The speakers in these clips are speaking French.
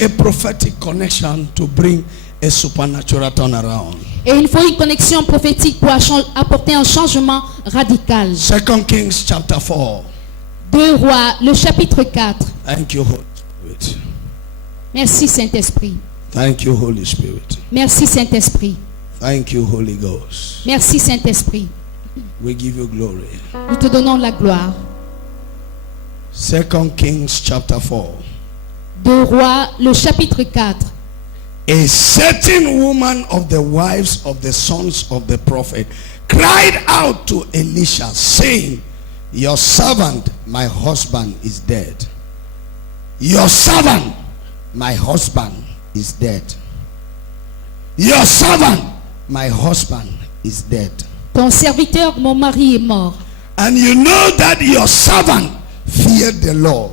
a prophetic connection to bring a supernatural turnaround. Et il faut une connexion prophétique pour apporter un changement radical. 2 Kings chapter 4. 2 Rois, le chapitre 4. Thank you, Holy Spirit. Merci Saint-Esprit. Thank you, Holy Spirit. Merci Saint-Esprit. Thank you, Holy Ghost. Merci Saint-Esprit. We give you glory. Nous te donnons la gloire. 2 Kings chapter 4. 2 Rois, le chapitre 4. A certain woman of the wives of the sons of the prophet cried out to Elisha, saying, your servant, my husband, is dead. Your servant, my husband, is dead. Your servant, my husband, is dead. Ton serviteur, mon mari est mort. And you know that your servant feared the Lord.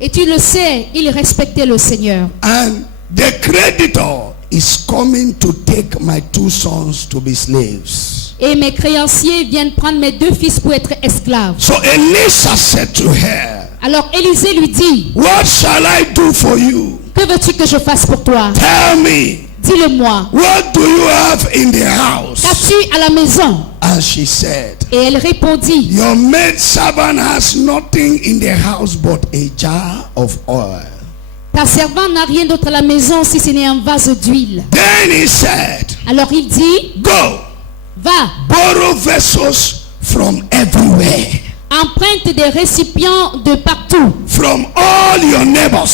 Et tu le sais, il respectait le Seigneur. And the creditor is coming to take my 2 sons to be slaves. Et mes créanciers viennent prendre mes 2 fils pour être esclaves. So Elisha said to her, Alors Élisée lui dit, what shall I do for you? que veux-tu que je fasse pour toi? Tell me, Dis-le-moi. what do you have in the house? Qu'as-tu à la maison? And she said, Et elle répondit, your maid servant has nothing in the house but a jar of oil. ta servante n'a rien d'autre à la maison si ce n'est un vase d'huile. Then he said, Alors il dit, go, va, borrow vessels from everywhere, emprunte des récipients de partout, from all your neighbors,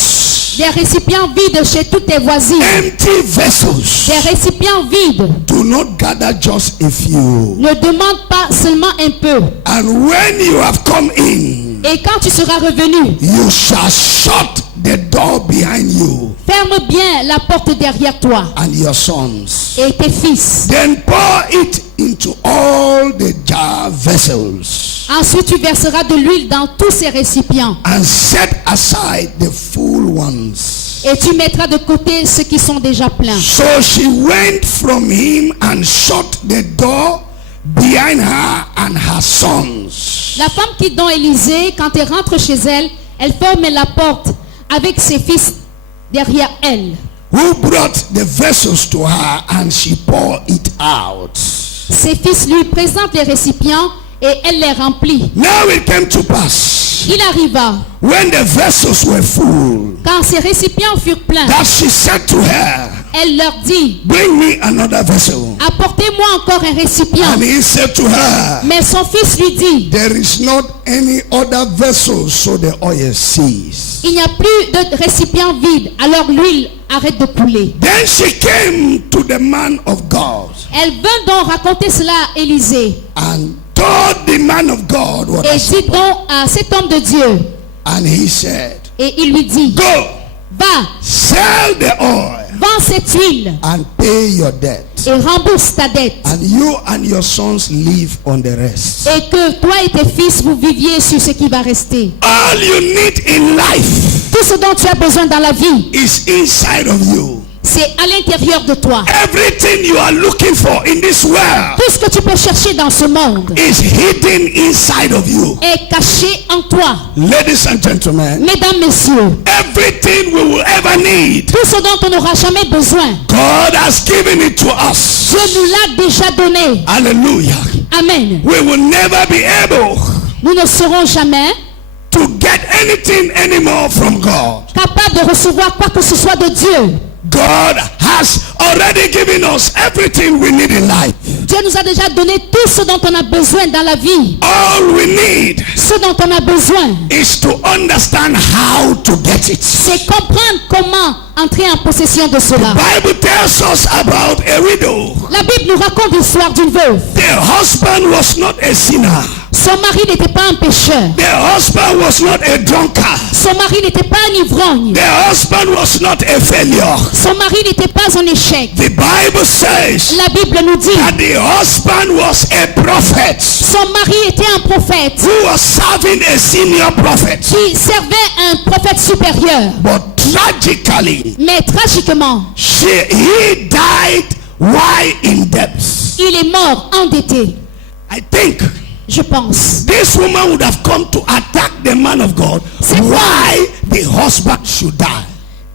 des récipients vides chez tous tes voisins, empty vessels. des récipients vides. Do not gather just a few. Ne demande pas seulement un peu. And when you have come in, Et quand tu seras revenu, you shall shut the door behind you ferme bien la porte derrière toi and your sons. et tes fils. Then pour it into all the jar vessels Ensuite, tu verseras de l'huile dans tous ces récipients. and set aside the full ones. Et tu mettras de côté ceux qui sont déjà pleins. So she went from him and shut the door behind her and her sons. La femme quitte donc Élisée. Quand elle rentre chez elle, elle ferme la porte avec ses fils derrière elle. Who brought the vessels to her and she poured it out. Ses fils lui présentent les récipients et elle les remplit. Now it came to pass, Il arriva, when the vessels were full, quand ces récipients furent pleins, that she said to her, elle leur dit, bring me another vessel. apportez-moi encore un récipient. And he said to her, Mais son fils lui dit, there is not any other vessel, so the oil ceased. il n'y a plus de récipient vide, alors l'huile arrête de couler. Then she came to the man of God Elle vint donc raconter cela à Élisée. and told the man of God what Et I dit said. donc à cet homme de Dieu, And he said, et il lui dit, go, va, sell the oil vends cette huile and pay your debt. et rembourse ta dette. And you and your sons live on the rest. Et que toi et tes fils, vous viviez sur ce qui va rester. All you need in life Tout ce dont tu as besoin dans la vie, is inside of you. c'est à l'intérieur de toi. Everything you are looking for in this world Tout ce que tu peux chercher dans ce monde is hidden inside of you. est caché en toi. Ladies and gentlemen, Mesdames, messieurs, everything we will ever need, tout ce dont on n'aura jamais besoin, God has given it to us. Dieu nous l'a déjà donné. Hallelujah. Amen. We will never be able Nous ne serons jamais to get anything anymore from God. capables de recevoir quoi que ce soit de Dieu. God has already given us everything we need in life. Dieu nous a déjà donné tout ce dont on a besoin dans la vie. All we need Ce dont on a besoin, is to understand how to get it. c'est comprendre comment entrer en possession de cela. Bible tells us about a widow. La Bible nous raconte l'histoire d'une veuve. The husband was not a sinner. Son mari n'était pas un pécheur. The husband was not a drunkard. Son mari n'était pas un ivrogne. The husband was not a failure. Son mari n'était pas un échec. The Bible says La Bible nous dit, that the husband was a prophet son mari était un prophète who was serving a senior prophet. qui servait un prophète supérieur. But tragically, Mais tragiquement, he died while in debt. il est mort endetté. I think Je pense. this woman would have come to attack the man of God. Why the husband should die?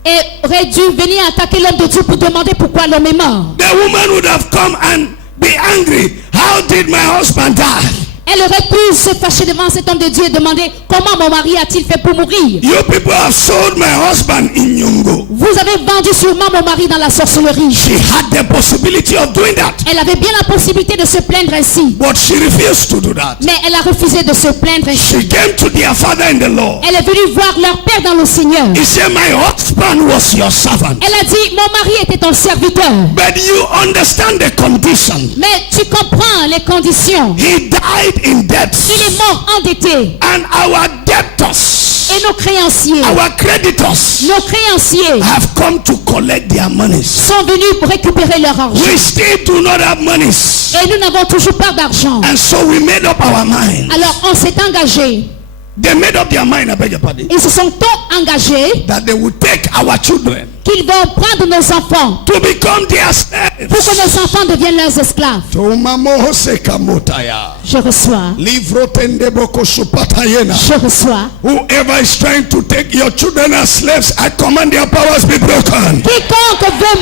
et aurait dû venir attaquer l'homme de Dieu pour demander pourquoi l'homme est mort. The woman would have come and be angry. How did my husband die? Elle aurait pu se fâcher devant cet homme de Dieu et demander comment mon mari a-t-il fait pour mourir. You people have sold my husband in Nyongo. Vous avez vendu sûrement mon mari dans la sorcellerie. She had the possibility of doing that, Elle avait bien la possibilité de se plaindre ainsi, but she refused to do that. mais elle a refusé de se plaindre ainsi. She came to their father in the Lord. Elle est venue voir leur père dans le Seigneur. He said, my husband was your servant. Elle a dit, mon mari était ton serviteur. But you understand the condition. Mais tu comprends les conditions. He died in debt. Il est mort endetté. And our debtors, Et nos créanciers, our creditors, nos créanciers have come to collect their monies. sont venus pour récupérer leur argent. We still do not have monies. Et nous n'avons toujours pas d'argent. And so we made up our mind. Alors on s'est engagé. They made up their mind, I beg your pardon, Ils se sont tous engagés that they would take our children qu'ils vont prendre nos enfants to become their pour que slaves. nos enfants deviennent leurs esclaves. Je reçois. Je reçois. Whoever is trying to take your children as slaves, I command their powers be broken. Quiconque veut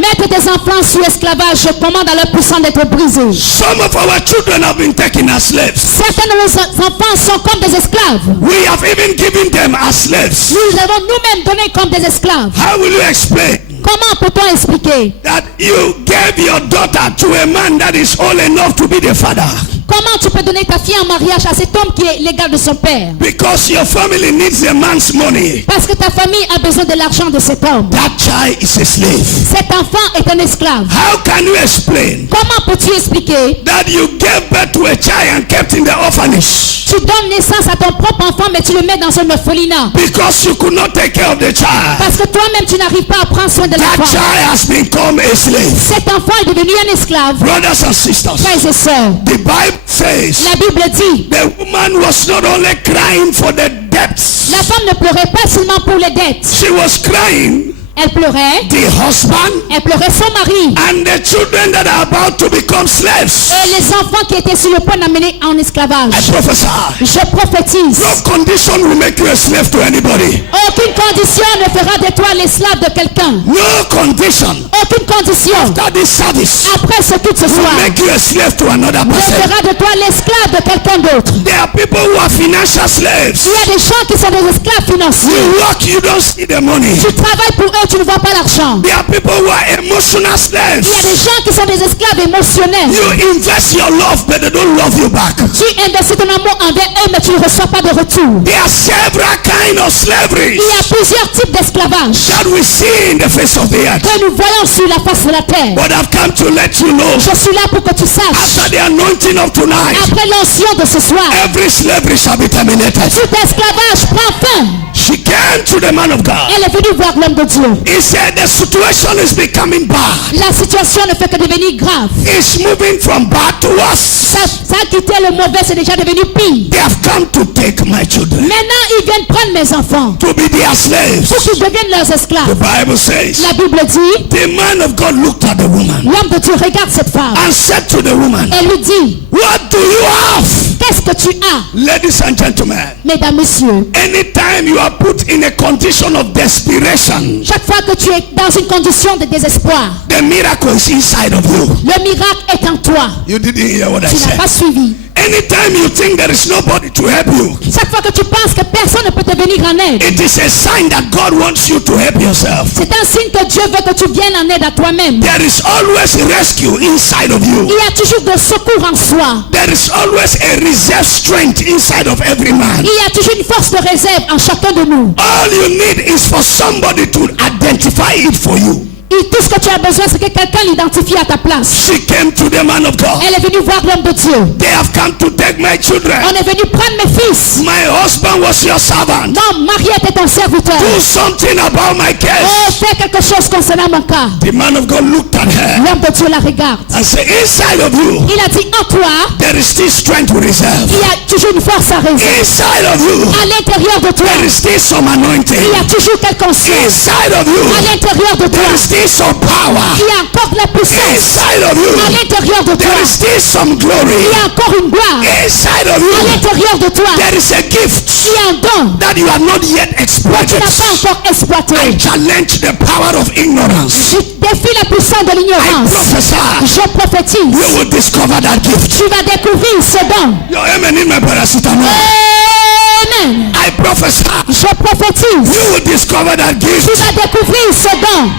mettre des enfants sous esclavage, je commande à leur puissance d'être brisée. Some of our children have been taken as slaves. Certains de nos enfants sont comme des esclaves. We have even given them as slaves. Nous les avons nous-mêmes donnés comme des esclaves. How will you explain Comment peut-on expliquer? that you gave your daughter to a man that is old enough to be the father? Comment tu peux donner ta fille en mariage à cet homme qui est l'égal de son père? Because your family needs a man's money. Parce que ta famille a besoin de l'argent de cet homme. That child is a slave. Cet enfant est un esclave. How can you explain Comment peux-tu expliquer? that you gave birth to a child and kept in the orphanage Tu donnes naissance à ton propre enfant, mais tu le mets dans un orphelinat. because you could not take care of the child? Parce que toi-même, tu n'arrives pas à prendre soin de That l'enfant. child has become a slave. Cet enfant est devenu un esclave. Brothers and sisters, Frères et sœurs, the Bible says la Bible dit, the woman was not only crying for the debts, la femme ne pleurait pas seulement pour les dettes. she was crying Elle pleurait, the husband elle pleurait son mari and the children that are about to become slaves. et les enfants qui étaient sur le point d'amener en esclavage. I prophesy, Je prophétise, no condition will make you a slave to anybody. aucune condition ne fera de toi l'esclave de quelqu'un. No condition Aucune condition, that this service après ce culte ce will soir, make you a slave to another ne person. fera de toi l'esclave de quelqu'un d'autre. There are people who are financial slaves. Il y a des gens qui sont des esclaves financiers. You work, you don't see the money. Tu travailles pour eux, tu ne vois pas l'argent. There are people who are emotional slaves. Il y a des gens qui sont des esclaves émotionnels. You invest your love, but they don't love you back. Tu investis ton amour envers eux, mais tu ne reçois pas de retour. There are several kinds of slavery Il y a plusieurs types d'esclavage that we see in the face of the earth. que nous voyons sur la face de la terre. But I've come to let you know, Je suis là pour que tu saches, after the anointing of tonight, après l'onction de ce soir, every slavery shall be terminated. tout esclavage prend fin. She came to the man of God. Elle est venue voir l'homme de Dieu. He said the situation is becoming bad. La situation ne fait que devenir grave. It's moving from bad to worse. Ça a quitté le mauvais, c'est déjà devenu pire. They have come to take my children, Maintenant, ils viennent prendre mes enfants to be their slaves. pour qu'ils deviennent leurs The esclaves. Bible says, La Bible dit, the man of God looked at the woman l'homme de Dieu regarde cette femme and said to the woman, et lui dit, what do you have? qu'est-ce que tu as? Ladies and gentlemen, Mesdames, messieurs, anytime you are put in a condition of desperation, chaque fois que tu es dans une condition de désespoir, the miracle is inside of you. le miracle est en toi. You didn't hear what I Tu n'as said. pas suivi. Anytime you think there is nobody to help you, Chaque fois que tu penses que personne ne peut te venir en aide, it is a sign that God wants you to help yourself. c'est un signe que Dieu veut que tu viennes en aide à toi-même. There is always rescue inside of you. Il y a toujours de secours en soi. There is always a reserve strength inside of every man. Il y a toujours une force de réserve en chacun de nous. All you need is for somebody to identify it for you. Et tout ce que tu as besoin, c'est que quelqu'un l'identifie à ta place. She came to the man of God. Elle est venue voir l'homme de Dieu. They have come to take my children. On est venu prendre mes fils. My husband was your servant. Mon mari était ton serviteur. Do something about my case. Oh, fais quelque chose concernant mon cas. The man of God looked at her L'homme de Dieu la regarde. and said, inside of you, Il a dit, en toi, there is still strength to reserve. il y a toujours une force à réserve. Inside of you, À l'intérieur de toi, there is still some il y anointing. a toujours quelque chose. Inside of you, À l'intérieur de toi, there is still some power. il y a encore de la puissance. Inside of À you, l'intérieur de toi, there is still some il glory. y a encore une gloire. Inside of À you, l'intérieur de toi, there is a gift il y a un don that you have not yet que tu exploited. n'as pas encore exploité. I challenge the power of ignorance. Je défie la puissance de I l'ignorance. prophesy, Je prophétise. you will discover that gift. Tu vas découvrir ce don. Your amen in my paracetamol. Amen. I prophesy, Je prophétise. you will discover that Tu gift. vas découvrir ce don.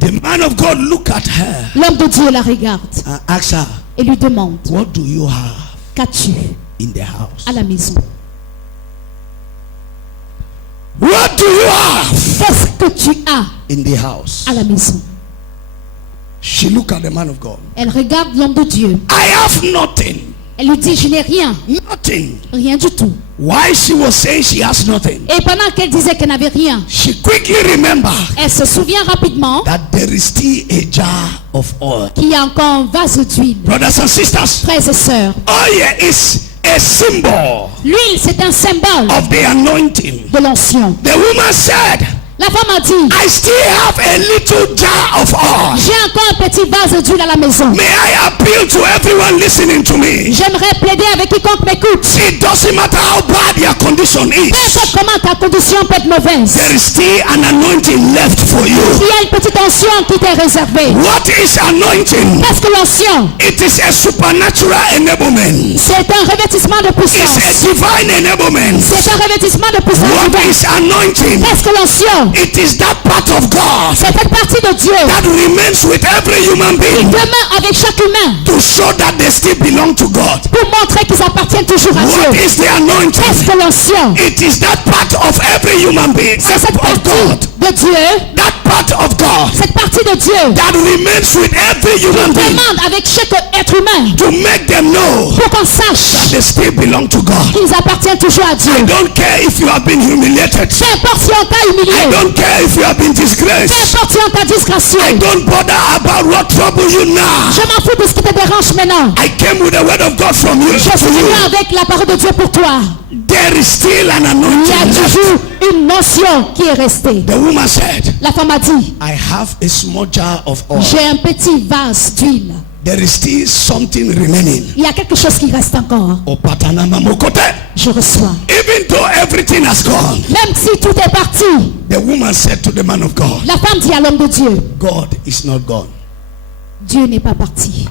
The man of God look at her L'homme de Dieu la regarde and asks her, et lui demande, what do you have qu'as-tu in the house? à la maison? What do you have Qu'est-ce que tu as in the house? à la maison? She look at the man of God. Elle regarde l'homme de Dieu. I have nothing. Elle lui dit, je n'ai rien, Nothing. rien du tout. Why she was saying she has nothing? Et pendant qu'elle disait qu'elle n'avait rien, She quickly remembered elle se souvient rapidement that there is still a jar of oil. qu'il y a encore un vase d'huile. Brothers and sisters, Frères et sœurs, oil is a symbol l'huile c'est un symbole of the anointing. de l'onction. The woman said, La femme a dit, I still have a little jar of oil. j'ai encore un petit vase d'huile à la maison. May I appeal to everyone listening to me? J'aimerais plaider avec quiconque m'écoute. It doesn't matter how bad your condition Peu is. importe comment ta condition peut être mauvaise, There is still an anointing left for you. il y a une petite onction qui t'est réservée. What is anointing? Qu'est-ce que l'onction? It is a supernatural enablement. C'est un revêtissement de It's puissance. a divine enablement. C'est un revêtissement de puissance What divine. is anointing? Qu'est-ce que l'onction? It is that part of God C'est cette partie de Dieu that remains with every human qui being demeure avec chaque humain to show that they still belong to God. pour montrer qu'ils appartiennent toujours à What Dieu. is the Qu'est-ce anointing? que l'onction? It is that part of every human being C'est cette of partie God. de Dieu, That part of God cette partie de Dieu that remains with every human qui being demande avec chaque être humain to make them know pour qu'on sache that they still belong to God. qu'ils appartiennent toujours à Dieu. I don't care if you have been humiliated. Peu importe si on t'a I humilié, don't care if you have been peu disgraced. importe si on t'a disgracié, I don't bother about what trouble you now. je m'en fous de ce qui te dérange maintenant. I came with the word of God from you Je suis to venu you. avec la parole de Dieu pour toi. There is still an Il y a anointing left. toujours une notion qui est restée. The woman said, La femme a dit, I have a small jar of oil. j'ai un petit vase d'huile. There is still something remaining. Il y a quelque chose qui reste encore. Opatanama mokote. Je reçois. Even though everything has gone, Même si tout est parti, the woman said to the man of God, la femme dit à l'homme de Dieu, God is not gone. Dieu n'est pas parti.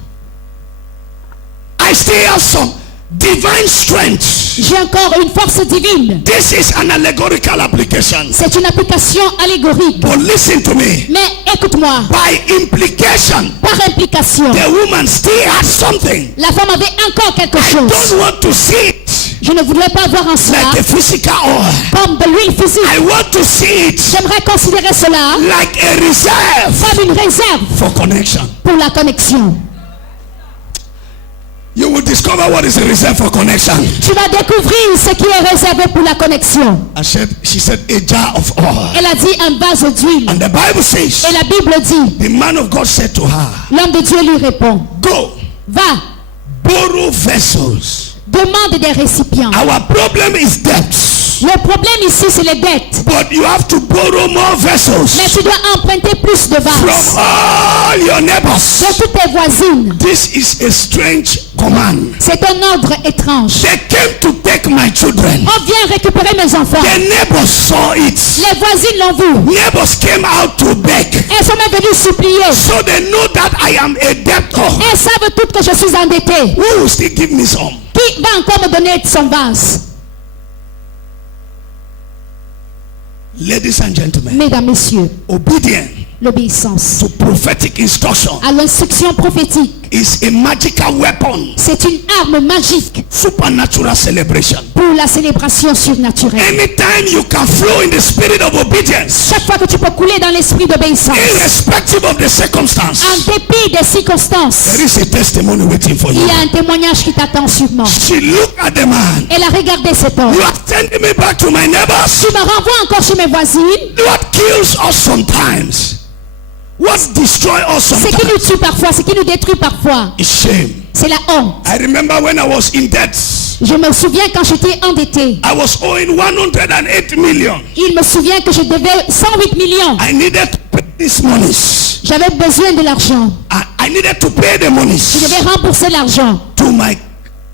I still have some divine strength. J'ai encore une force divine. This is an allegorical application. C'est une application allégorique. But listen to me. Mais écoute-moi, By implication, par implication, the woman still had something. la femme avait encore quelque I chose. don't want to see it Je ne voudrais pas voir en cela like a physical oil. comme de l'huile physique. I want to see it J'aimerais considérer cela like a reserve comme une réserve for connection. pour la connexion. You will discover what is a reserve for connection. Tu vas découvrir ce qui est réservé pour la connexion. She said a jar of oil. Elle a dit un vase d'huile. And the Bible says, Et la Bible dit, the man of God said to her, l'homme de Dieu lui répond, go, va, borrow vessels. demande des récipients. Our problem is debts. Le problème ici, c'est les dettes. But you have to borrow more Mais vessels tu dois emprunter plus de from vases all your de neighbors. toutes tes voisines. This is a strange command. C'est un ordre étrange. They came to take my children. On vient récupérer mes enfants. The neighbors saw it. Les voisines l'ont vu. Neighbors came out to beg. Elles sont même venues supplier. So they know that I am a debtor. Elles savent toutes que je suis endettée. Who will still give me some? Qui va encore me donner son vase? Ladies and gentlemen, Mesdames, messieurs, obedience l'obéissance to prophetic instruction à l'instruction prophétique is a magical weapon. C'est une arme magique Supernatural celebration. pour la célébration surnaturelle. Anytime you can flow in the spirit of obedience, Chaque fois que tu peux couler dans l'esprit d'obéissance, irrespective of the circumstance, en dépit des circonstances, there is a testimony waiting for il you. y a un témoignage qui t'attend sûrement. She looked at the man. Elle a regardé cet homme. You are sending me back to my neighbors. Tu me renvoies encore chez mes voisines. What kills us sometimes, what destroys us Ce qui sometimes, nous tue parfois, ce qui nous détruit parfois, is shame. c'est la honte. I remember when I was in debt. Je me souviens quand j'étais endetté. I was owing 108 million. Il me souvient que je devais 108 millions. I needed to pay these monies. J'avais besoin de l'argent. I needed to pay the Je monies devais rembourser l'argent to my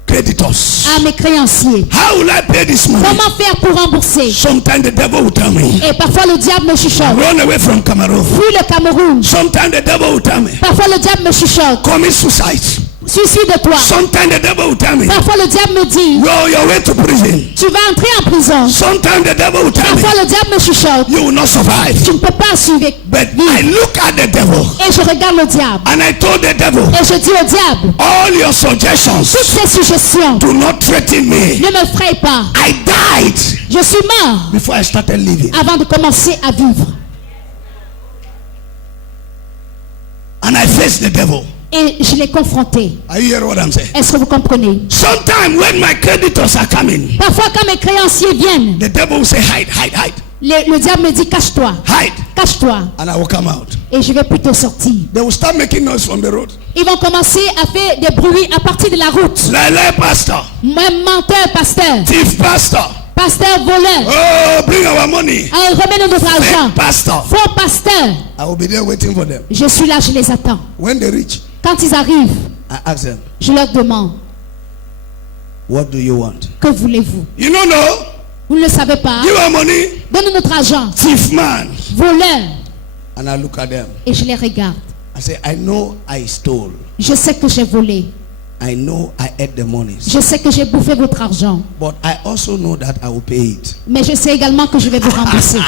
creditors. à mes créanciers. How will I pay this money? Comment faire pour rembourser? Sometimes the devil will tell me, Et parfois le diable me chuchote. run away from Cameroon. Fuis le Cameroun. Sometimes the devil will tell me, Parfois le diable me chuchote. commit suicide. Suicide-toi. Sometimes the devil will tell me, Parfois le diable me dit, go your way to prison. tu vas entrer en prison. Sometimes the devil will tell me, Parfois le diable me chuchote. you will not survive. Tu ne peux pas suivre. But I look at the devil Et je regarde le diable. and I told the devil, Et je dis au diable, all your suggestions toutes ces suggestions do not threaten me. ne me fraient pas. I died Je suis mort before I started living. avant de commencer à vivre. And I faced the devil. Et je l'ai confronté. Are you hearing what I'm saying? Est-ce que vous comprenez? Sometimes when my creditors are coming, Parfois quand mes créanciers viennent, the devil will say, hide, hide, hide, le diable me dit cache-toi, hide. cache-toi. And I will come out. Et je vais plutôt sortir. They will start making noise from the road. Ils vont commencer à faire des bruits à partir de la route. Lie, pastor. Même menteur, pasteur. Thief, pastor. Pasteur voleur. Oh, bring our money. Alors, remets-nous notre argent. Fake pastor. Faux pasteur. I will be there waiting for them. Je suis là, je les attends. When they reach, Quand ils arrivent, I ask them, je leur demande, what do you want? que voulez-vous? You don't know? Vous ne le savez pas. Give our money. Donne-nous notre argent. Thief man. Voleur. And I look at them. Et je les regarde. I say, I know I stole. Je sais que j'ai volé. I know I ate the money. Je sais que j'ai bouffé votre argent. But I also know that I will pay it. Mais je sais également que je vais vous rembourser.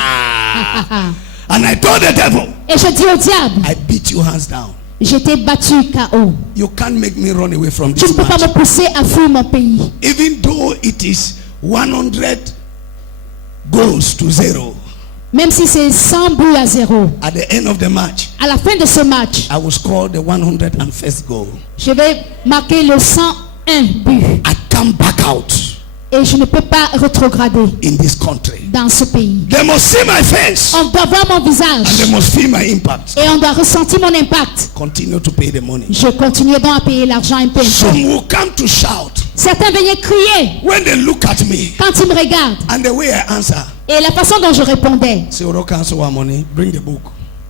And I told the devil, Et je dis au diable, I beat you hands down. je t'ai battu KO. You can't make me run away from Tu ne this peux pas match. me pousser à fuir mon pays. Even though it is 100 goals to 0. Même si c'est 100 buts à 0. At the end of the match, À la fin de ce match, I will score the 101st goal. je vais marquer le 101 but. I come back out Et je ne peux pas rétrograder in this country. dans ce pays. They must see my face On doit voir mon and they visage. must feel my impact. Et on doit ressentir mon impact. Continue to pay the money. Je continue donc à payer l'argent un peu. Some will come to shout Certains venaient crier when they look at me quand ils me regardent. and the way I answer. Et la façon dont je répondais, Say, we don't cancel our money. Bring the book.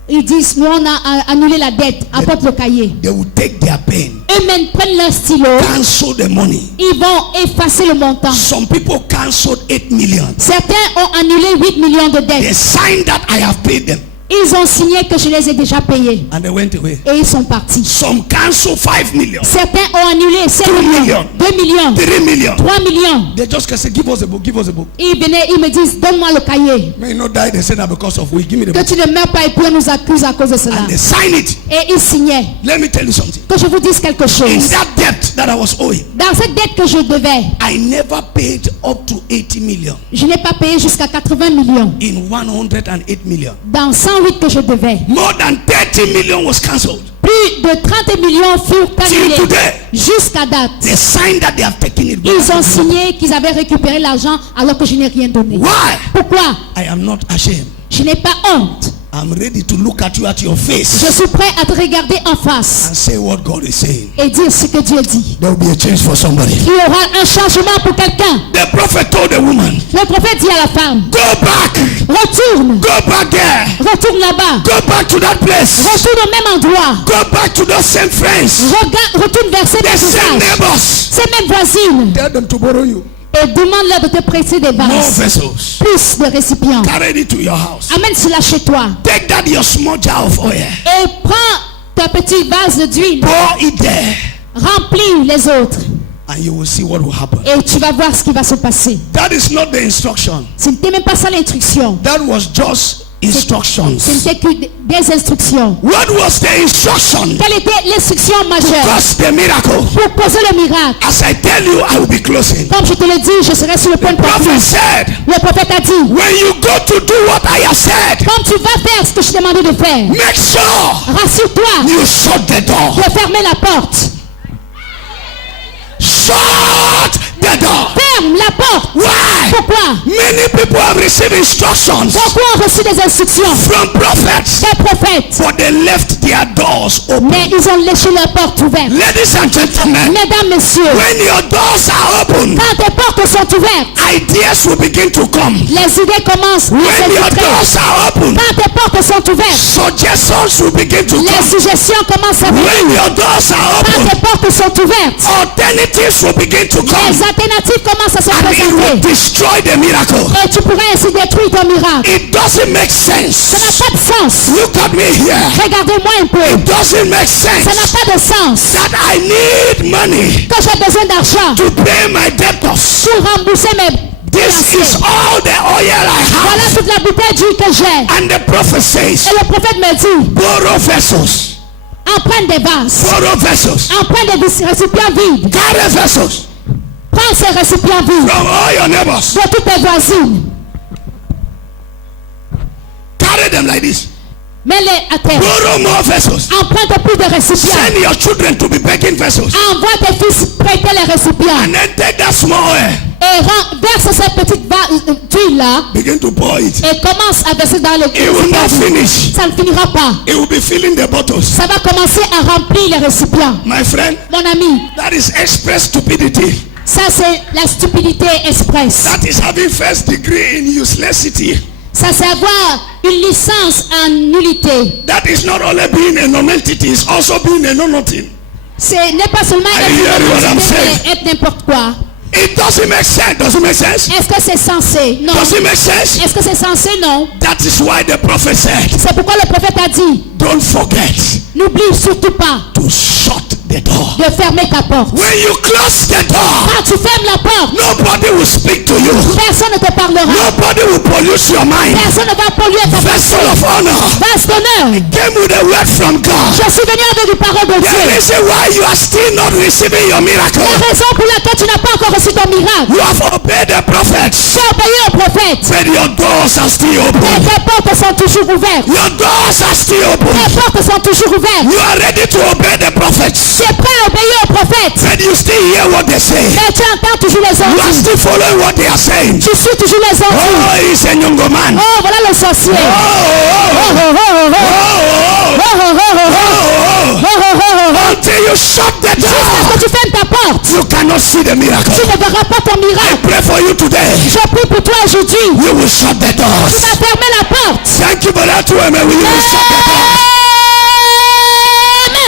ils disent, nous on a annulé la dette, apporte le cahier. They will take their pen, Eux-mêmes prennent leur stylo, cancel the money. ils vont effacer le montant. Some people canceled 8 million. Certains ont annulé 8 millions de They dettes. signed that I have paid them Ils ont signé que je les ai déjà payés. and they went away. Et ils sont partis. Some canceled 5 million, Certains ont annulé 5 2 millions, millions. 2 millions, 3 million. 3 millions. They just can say, give us a book, give us a book. Ils venaient, ils me disent, donne-moi le cahier. May not die, they say that because of we. Give me the Que book. tu ne meurs pas et puis on nous accuse à cause de cela. And they sign it. Et ils signaient. Let me tell you something. Que je vous dise quelque In chose. that debt that I was owing, Dans cette dette que je devais, I never paid up to 80 million. je n'ai pas payé jusqu'à 80 millions. In 108 million. Dans 108 que je devais, More than 30 million was cancelled. plus de 30 millions furent Till annulés. today, Jusqu'à date. they signed that they have taken it Ils ont back. signé qu'ils avaient récupéré l'argent alors que je n'ai rien donné. Why? Pourquoi? I am not ashamed. Je n'ai pas honte. I'm ready to look at you at your face Je suis prêt à te regarder en face and say what God is saying. et dire ce que Dieu dit. There will be a change for somebody. Il y aura un changement pour quelqu'un. The prophet told the woman, Le prophète dit à la femme, go back, retourne, go back there, retourne là-bas, go back to that place, retourne au même endroit, go back to those same friends, retourne vers ces the mêmes same visages, neighbors. ces mêmes voisines Tell them to borrow you et demande-leur de te prêter des more vases, vessels. plus de récipients. Carry it to your house. Amène cela chez toi Take that your small jar of oil, et prends ta petite vase d'huile, pour it there, remplis les autres and you will see what will happen. et tu vas voir ce qui va se passer. That is not the instruction. Ce n'était même pas ça l'instruction. That was just instructions. Ce n'était que des instructions. What was the instruction? Quelle était l'instruction majeure Cause the miracle. pour causer le miracle? As I tell you, I will be closing. Comme je te le dis, je serai sur le point de Prophet partir. said, Le prophète a dit, when you go to do what I have said, comme tu vas faire ce que je t'ai demandé de faire, make sure rassure-toi you shut the door. de fermer la porte. Shut the door. Ferme la porte. Why? Pourquoi? Many people have received instructions Beaucoup ont reçu des instructions from prophets, des prophètes, but they left their doors open. mais ils ont laissé leurs portes ouvertes. Ladies and gentlemen, Mesdames, messieurs, when your doors are open, quand tes portes sont ouvertes, ideas will begin to come. les idées commencent à When your s'infiltrer. doors are open, Quand tes portes sont ouvertes, suggestions will begin to les come. suggestions commencent à When venir. your doors are Quand open, tes portes sont ouvertes, alternatives will begin to come, les alternatives commencent à se and it will présenter. destroy the miracle. Et tu pourrais ainsi détruire ton miracle. It doesn't make Ça n'a sense. pas de sens. Look at me here. Regardez-moi un peu. It doesn't make Ça n'a sense pas de sens. that I need money Quand j'ai besoin d'argent to pay my debtors. pour rembourser mes This is financiers, all the oil I voilà have. toute la bouteille d'huile que j'ai. And the prophet says, Et le prophète me dit, borrow vessels, emprunte des vases, borrow vessels, emprunte des récipients vides. carry vessels Prends ces récipients vides from all your neighbors. de toutes tes voisines. Carry them like this. Mets-les à terre. Borrow more vessels. Emprunte plus de récipients. Send your children to be begging vessels. Envoie tes fils prêter les récipients. And then take that small oil. Et verse cette petite d'huile là. Begin to pour it. Et commence à verser dans les It will not récipients. finish. Ça ne finira pas. It will be filling the bottles. Ça va commencer à remplir les récipients. My friend, Mon ami, that is express stupidity. ça c'est la stupidité express. That is having first degree in uselessity. Ça c'est avoir une licence en nullité. That is not only being a non-entity, it's also being a non-nothing. Ce n'est pas seulement I hear what I'm être saying. mais être n'importe quoi. It doesn't make sense. Does it make sense? Est-ce que c'est censé? Non. Does it make sense? Est-ce que c'est censé? Non. That is why the prophet said, C'est pourquoi le prophète a dit, don't forget n'oublie surtout pas to shut the door. de fermer ta porte. When you close the door, Quand tu fermes la porte, nobody will speak to you. personne ne te parlera. Nobody will pollute your mind. Personne ne va polluer ta Vessel pensée. of honor Vase d'honneur. came with a word from God. Je suis venu avec une parole de The Dieu. reason why you are still not receiving your miracle, La raison pour laquelle tu n'as pas encore reçu ton miracle, you have obeyed the prophets, tu as obéi au prophète. but your doors are still Et open. tes portes sont toujours ouvertes. Your doors are still open. Tes portes sont toujours ouvertes. You are ready to obey the prophets, Tu es prêt à obéir au prophète. but you still hear what they say. Mais tu entends toujours les You are ordres. still following what they are saying. Tu suis toujours les ordres. Oh, he's a young man. Oh, voilà le sorcier. Oh, Oh, oh, oh, oh, oh, oh, oh, oh, oh, oh, oh, oh, oh, oh, oh, oh. until you shut the Jusqu'à door, ce que tu fermes ta porte, you cannot see the miracle. tu ne verras pas ton I miracle. pray for you today. Je prie pour toi aujourd'hui. You will shut the Tu doors. vas fermer la porte. Thank you for that too, amen. You will shut the doors.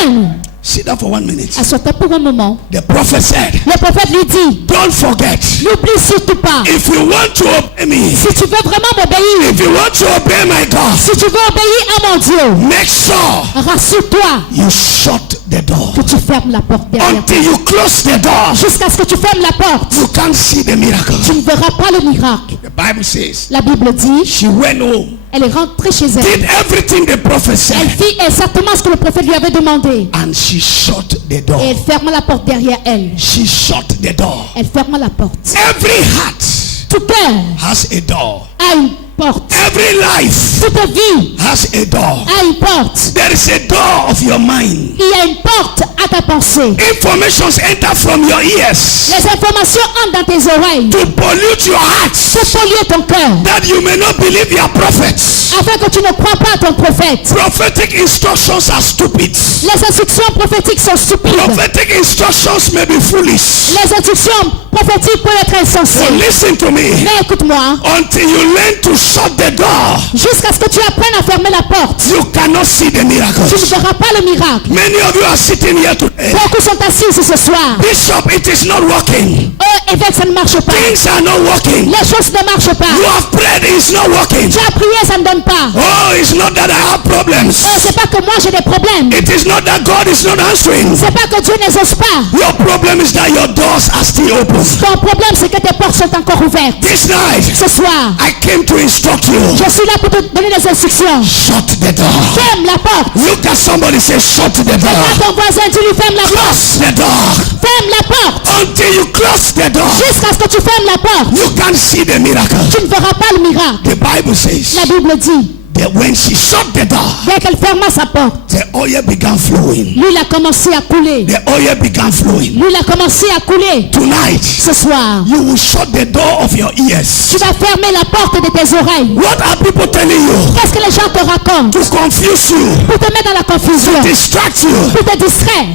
Amen. Sit down for 1 minute. Assois-toi pour un moment. The prophet said, Le prophète lui dit, don't forget, n'oublie surtout pas, if you want to obey me, si tu veux vraiment m'obéir, if you want to obey my God, si tu veux obéir à mon Dieu, make sure rassure-toi you shut the door. que tu fermes la porte derrière toi. Until you close the door, Jusqu'à ce que tu fermes la porte, you can't see the miracle. tu ne verras pas le miracle. The Bible says, La Bible dit, she went home, elle est rentrée chez elle. did everything the prophet Elle said, fit exactement ce que le prophète lui avait demandé. and she shut the door. Et elle ferma la porte derrière elle. She shut the door. Elle ferma la porte. Every heart Tout cœur has a door. a une porte. Every life Toute vie has a door. a une porte. There is a door of your mind. Il y a une porte à ta pensée. Informations enter from your ears Les informations entrent dans tes oreilles to pollute your hearts, pour polluer ton cœur, that you may not believe your prophets. afin que tu ne crois pas à ton prophète. Prophetic instructions are stupid. Les instructions prophétiques sont stupides. Prophetic instructions may be foolish. Les instructions prophétiques peuvent être So insensées. listen to me. Mais écoute-moi, Until you learn to shut the door, jusqu'à ce que tu apprennes à fermer la porte, you cannot see the tu ne miracles. verras pas le miracle. Many of you are sitting here today. Beaucoup sont assis ici ce soir. Bishop, it is not working. Évêque, ça ne marche pas. Things are not working. Les choses ne marchent pas. You have prayed, it's not working. Tu as prié, ça ne donne pas. Oh, it's not that I have problems. C'est pas que moi j'ai des problèmes. It is not that God is not answering. C'est pas que Dieu n'exauce pas. Your problem is that your doors are still open. Ton problème, c'est que tes portes sont encore ouvertes. This night, Ce soir, I came to instruct you. Je suis là pour te donner des instructions. Shut the door. Ferme la porte. Look at somebody, say shut the door. Regarde ton voisin, dis-lui ferme la porte. Close the door. Ferme la porte. Until you close the door, Jusqu'à ce que tu fermes la porte. you can't see the miracle. Tu ne verras pas le miracle. The Bible says La Bible dit, that when she shut the door, dès qu'elle ferma sa porte, the oil began flowing. l'huile a commencé à couler. The oil began flowing. L'huile a commencé à couler. Tonight, Ce soir, you will shut the door of your ears. tu vas fermer la porte de tes oreilles. What are people telling you? Qu'est-ce que les gens te racontent? To confuse you, Pour te mettre dans la confusion. distract you, Pour te distraire.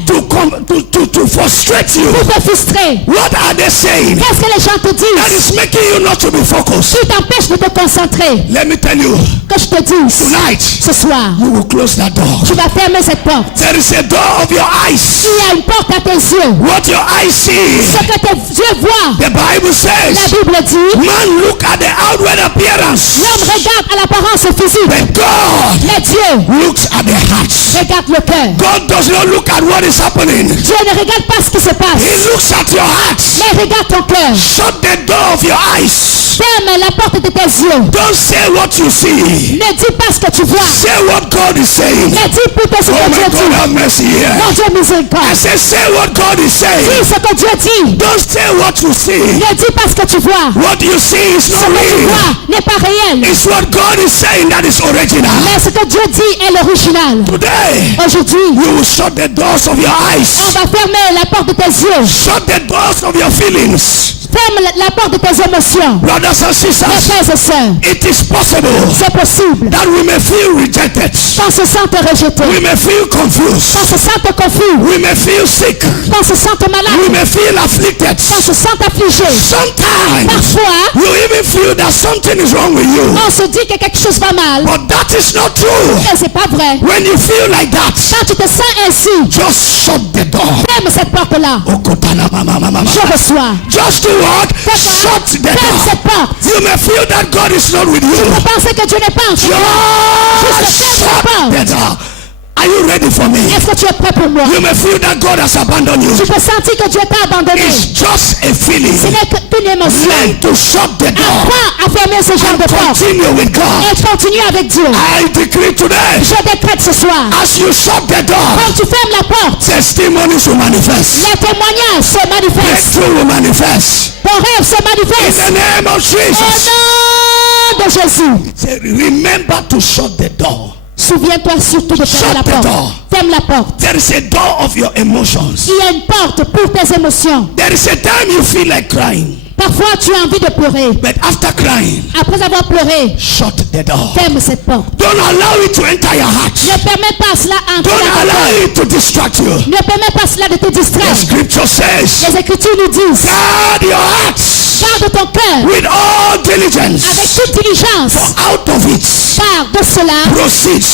to frustrate you. Pour te frustrer. What are they saying? Qu'est-ce que les gens te That disent? is making you not to be focused. Qui t'empêche de te concentrer? Let me tell you, Que je te dise, tonight, ce soir, you will close that door. tu vas fermer cette porte. There is a door of your eyes. Il y a une porte à tes yeux. What your eyes see. Ce que tes yeux voient, The Bible la says, Bible dit, man look at the outward appearance, l'homme regarde à l'apparence physique. but God Mais Dieu looks at the heart. regarde le cœur. God does not look at what is happening. Dieu ne regarde pas ce qui se passe, He looks at your heart. mais regarde ton cœur. Shut the door of your eyes. Ferme la porte de tes yeux. Don't say what you see. Ne dis pas ce que tu vois. Say what God is saying. Mais dis plutôt ce Oh que my Dieu God, dit. have mercy here. Mon Dieu I miséricorde. say, say what God is saying. Dis ce que Dieu dit. Don't say what you see. Ne dis pas ce que tu vois. What you see is Ce not que tu real. vois n'est pas réel. It's what God is saying that is original. Mais ce que Dieu dit est l'original. Today, Aujourd'hui, you will shut the doors of your on eyes. va fermer la porte de tes yeux. Shut the doors of your feelings. Ferme la porte de tes émotions. Brothers and Mes sisters, frères et sœurs, it is possible c'est possible that we may feel rejected. qu'on se sente rejeté, We may feel confused. qu'on se sente confus, We may feel sick. qu'on se sente We malade, may feel afflicted. qu'on se sente affligé. Sometimes Parfois, you even feel that something is wrong with you. on se dit que quelque chose va mal. But that is not true. Mais c'est pas vrai. When you feel like that, Quand tu te sens ainsi, just shut the door. ferme cette porte-là. Okotana mama mama mama. Je reçois. Just do what? Shut the Ferme door. cette porte. You may feel that God is not with you. Tu peux penser que Dieu n'est pas en toi. Just shut the door. Are you ready for me? Est-ce que tu es prêt pour moi? You may feel that God has abandoned you. Tu peux sentir que Dieu t'a abandonné. It's just a feeling. Ce n'est qu'une émotion. Learn to shut the door. Apprends à fermer ce genre de porte. Continue with God. Et continue avec Dieu. I decree today, Je décrète ce soir. as you shut the door, Quand tu fermes la porte, testimonies will manifest. les témoignages se manifestent. Breakthrough will manifest. Ton rêve se In manifeste. the name of Au Jesus. nom de Jésus. Say, remember to shut the door. Souviens-toi surtout de fermer la Shut the porte. door. Ferme la porte. There is a door of your emotions. Il y a une porte pour tes émotions. There is a time you feel like crying. Parfois, tu as envie de pleurer. But after crying, Après avoir pleuré, shut the door. ferme cette porte. Don't allow it to enter your heart. Ne permets pas cela entrer Don't dans ton allow cœur. it to distract you. Ne permets pas cela de te distraire. The scripture says, Les Écritures nous disent, guard your hearts garde ton cœur with all diligence. avec toute diligence. For out of it Car de cela proceeds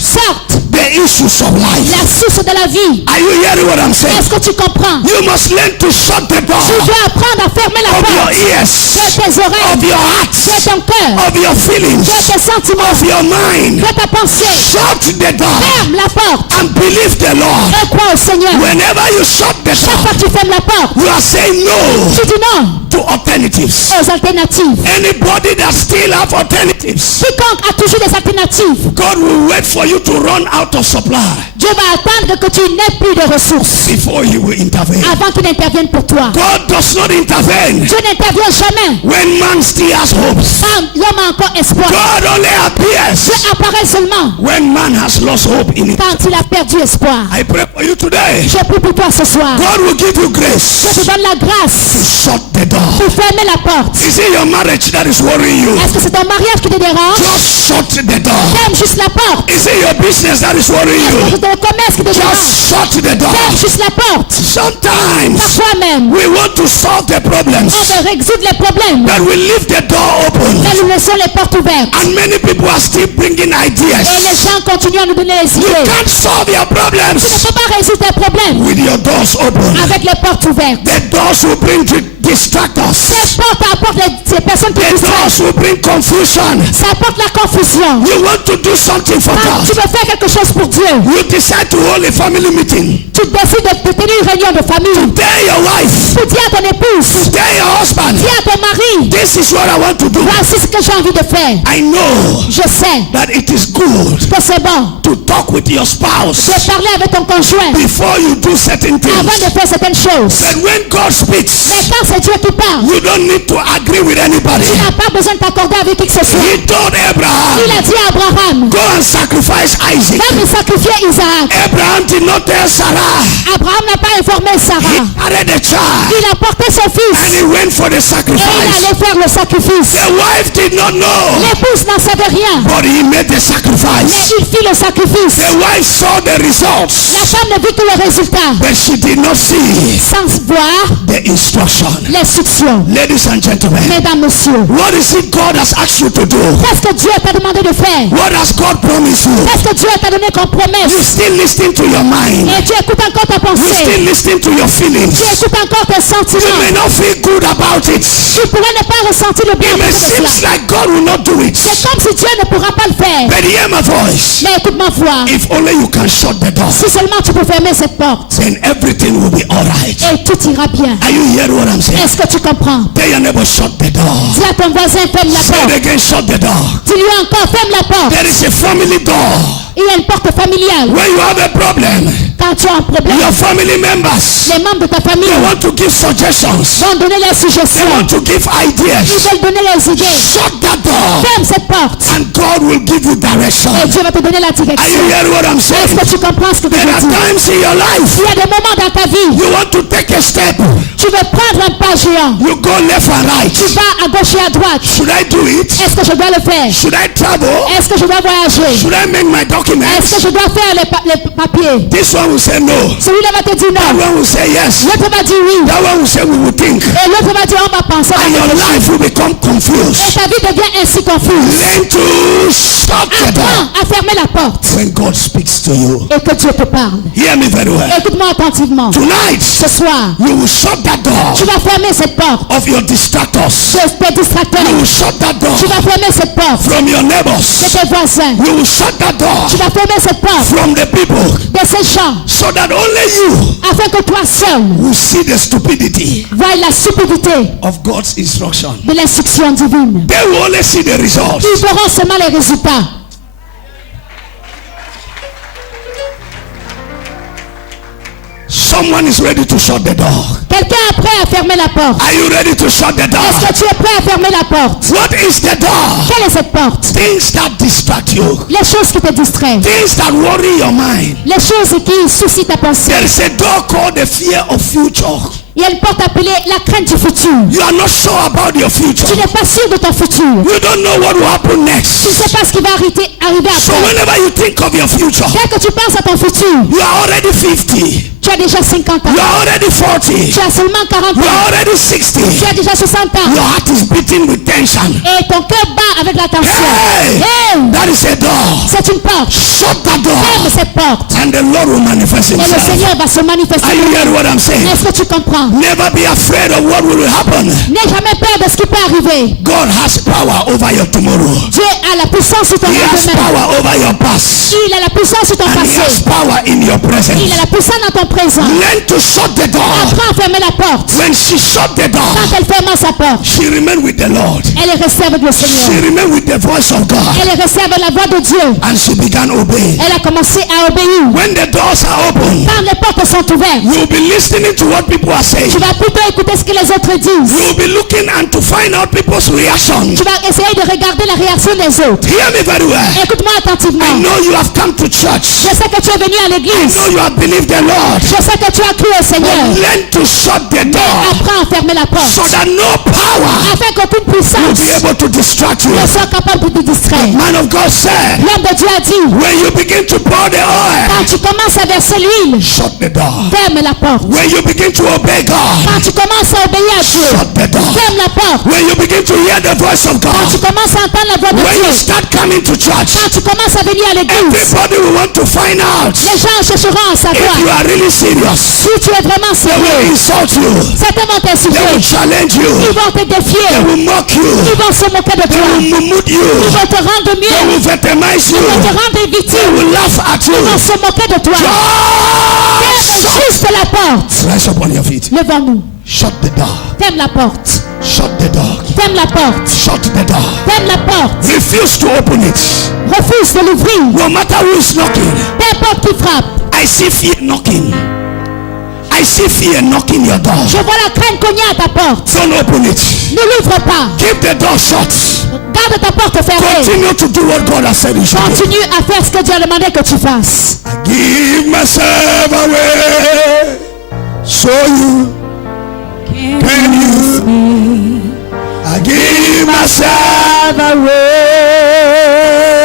sortent the issues of life. la source de la vie. Are you hearing what I'm saying? Est-ce que tu comprends? You must learn to shut the door Tu dois apprendre à fermer la of your porte de ears, tes of oreilles, your de heart, ton cœur, of your feelings, de tes sentiments, of your mind. de ta pensée. Shut the door Ferme la porte and believe the Lord. et crois au Seigneur. Whenever you shut the Chaque door, fois que tu fermes la porte, you are saying no tu dis non to alternatives. aux alternatives. Anybody that still have alternatives, Quiconque a toujours des alternatives, God will wait for you to run out of supply Dieu va attendre que tu n'aies plus de ressources before he will intervene. avant qu'il n'intervienne pour toi. God does not intervene Dieu n'intervient jamais when man still has hopes. quand l'homme a encore espoir. God only Dieu appears apparaît seulement when man has lost hope in it. quand il a perdu espoir. I pray for you today. Je prie pour toi ce soir. God will give you Je grace te donne la to grâce shut the door. pour fermer la porte. Is it your marriage that is worrying you? Est-ce que c'est ton mariage qui te dérange? Just shut the door. Ferme juste la porte. Is it your business that is worrying Est-ce que you? c'est ton commerce qui te dérange? Just shut the door. Ferme juste la porte. Sometimes Parfois même, we want to solve the problems, on veut résoudre les problèmes, but we leave the door open. mais nous laissons les portes ouvertes. And many people are still bringing Et les ideas. gens continuent à nous donner les You idées. can't solve your Tu ne problems peux pas résoudre tes problèmes with your doors open. avec les portes ouvertes. The doors will bring to distract us. Ces portes apportent ces personnes qui The distraient. doors will bring confusion. Ça apporte la confusion. You want to do something for Quand tu God. veux faire quelque chose pour Dieu, You decide to hold a family meeting. tu Tu décides de tenir une réunion de famille. Tell your wife. Tu dis à ton épouse. Tell your husband. Dis à ton mari. This is what I want to do. Voici ce que j'ai envie de faire. I know Je sais that it is good que c'est bon to talk with your spouse de parler avec ton conjoint before you do certain avant things. de faire certaines choses. But when God speaks, Mais quand c'est Dieu qui parle, you don't need to agree with anybody. tu n'as pas besoin de t'accorder avec qui que ce soit. He told Il Abraham, a dit à Abraham, go and sacrifice Isaac. va me sacrifier Isaac. Abraham did not tell Sarah. Abraham n'a pas informé He Sarah. carried a child Il a porté son and fils he went for the et il sacrifice. allait faire le sacrifice. The wife did not know, L'épouse n'en savait rien, but he made the mais sacrifice. il fit le sacrifice. The wife saw the La results, femme ne vit que le résultat, but she did not see sans voir the instruction. l'instruction. Ladies and gentlemen, Mesdames, messieurs, what is it God has asked you to do? qu'est-ce que Dieu t'a demandé de faire? What has God promised you? Qu'est-ce que Dieu t'a donné comme You promesse? still listening to your mind. Et tu écoutes encore ta You pensée. still listening to your feelings. Tu écoutes encore tes You sentiments. may not feel good about it. Tu pourrais ne pas ressentir le bien It à may propos de seem cela. like God will not do it. C'est comme si Dieu ne pourra pas le faire. But hear my voice. Mais écoute ma voix. If only you can shut the door, Si seulement tu peux fermer cette porte, then everything will be alright. et tout ira bien. Are you hearing what I'm saying? Est-ce que tu comprends? Tell your neighbor, shut the door. Dis à ton voisin, ferme la Say it porte. again, shut the door. Dis-lui encore, ferme la porte. There is a family door. Il y a une porte familiale. When you have a problem, Quand tu as un problème, your family members, les membres de ta famille they want to give suggestions. vont donner leurs They suggestions. want to give Ils ideas. veulent donner leurs idées. Shut that door Ferme cette porte. and God will give you direction. Et Dieu va te donner la Are you direction. hearing what I'm Est-ce saying? que tu comprends ce que je There veux are dire? times in your life Il y a des moments dans ta vie, you want to take a step. tu veux prendre un pas géant. You go left and right. Tu vas à gauche et à droite. Should I do it? Est-ce que je dois le faire? Should I travel? Est-ce que je dois voyager? Should I make my Est-ce que documents? je dois faire les papiers? This one will say no. Celui-là va te dire That non. one will say yes. L'autre va dire oui. That one will say we will think. Et l'autre va dire on va penser. On And va your réfléchir. life will become Et confused. ta vie devient ainsi confuse. Learn to shut the door Apprends à fermer la porte when God speaks to you. et que Dieu te parle. Hear me very well. Écoute-moi attentivement. Tonight, Ce soir, you will shut that door tu vas fermer cette porte of your distractors. de tes distracteurs. You will shut that door Tu vas fermer cette porte from your de neighbors. tes voisins. You will shut that door Tu vas fermer cette porte from the people de ces gens so that only you afin que toi seul will see the stupidity voie la stupidité of God's instruction. de l'instruction divine. They will only see the results. Ils verront seulement les résultats. Someone is ready to shut the door. Quelqu'un est prêt à fermer la porte. Are you ready to shut the door? Est-ce que tu es prêt à fermer la porte? What is the door? Quelle est cette porte? Things that distract you. Les choses qui te distraient. Things that worry your mind. Les choses qui soucient ta pensée. There is a door called the fear of future. Il y a une porte appelée la crainte du futur. You are not sure about your future. Tu n'es pas sûr de ton futur. You don't know what will happen Tu ne next. sais pas ce qui va arriver So après. whenever you think of your future, Dès que tu penses à ton futur, you are already 50. tu as déjà 50 ans. You are already 40. Tu as seulement 40 You ans. are already 60. Tu as déjà 60 ans. Your heart is beating with tension. Et ton cœur bat avec la tension. Hey! Hey! That is a door. C'est une porte. Shut that door. Ferme cette porte. And the Lord will manifest Et le himself. Seigneur va se manifester. Are you hearing what I'm saying? Est-ce que tu comprends? Never be afraid of what will happen. N'aie jamais peur de ce qui peut arriver. God has power over your tomorrow. Dieu a la puissance sur ton He has lendemain. power over your past. Il a la puissance sur ton And he has passé. power in your present. Il a la puissance dans ton présent. Learn to shut the door. Apprends à fermer la porte. When she shut the door, Quand elle ferme sa porte, she remained with the Lord. elle est restée avec le She Seigneur. remained with the voice of God. Elle est restée avec la voix de Dieu. And she began obeying. Elle a commencé à obéir. When the doors are open, Quand les portes sont ouvertes, you'll be listening to what people are saying. tu vas plutôt écouter ce que les autres disent. You'll be looking and to find out people's reaction. Tu vas essayer de regarder la réaction des autres. Hear me very well. Écoute-moi attentivement. I know you have come to church. Je sais que tu es venu à I l'église. know you have believed the Lord. Je sais que tu as cru au Seigneur. Learn to shut the Mais door apprends à fermer la porte. so that no power Afin qu'aucune will puissance be able to distract you. ne soit capable de te distraire. Man of God said, L'homme de Dieu a dit, when you begin to pour the oil, quand tu commences à verser l'huile, shut the door. ferme la porte. When you begin to obey God, Quand tu commences à obéir à Dieu, shut the door. ferme la porte. When you begin to hear the voice of Quand tu God, commences à entendre la voix de when you Dieu, start coming to church, quand tu commences à venir à l'église, everybody will want to find out les gens chercheront à if you savoir are really serious. si tu es vraiment They will sérieux. insult you. Certains vont They will t'insulter, challenge you. ils vont te They défier, will mock you. ils vont se moquer de They toi, will mumut ils you. vont te rendre They mieux, will victimize ils vont te you. rendre They victime, will laugh at ils vont you. se moquer de toi. Just Shut. juste la porte. Rise up on your feet. Levons-nous. Shut the door. Ferme la porte. Shut the door. Ferme la porte. Shut the door. Ferme la porte. Refuse to open it. Refuse de l'ouvrir. No matter who is knocking. Peu importe qui frappe. I see fear knocking. I see fear knocking your door. Je vois la crainte cogner à ta porte. Don't open it. Ne l'ouvre pas. Keep the door shut. Garde ta porte fermée. Continue to do what God has said you should do. Continue à faire ce que Dieu a demandé que tu fasses. I give myself away so you can use me. I give myself away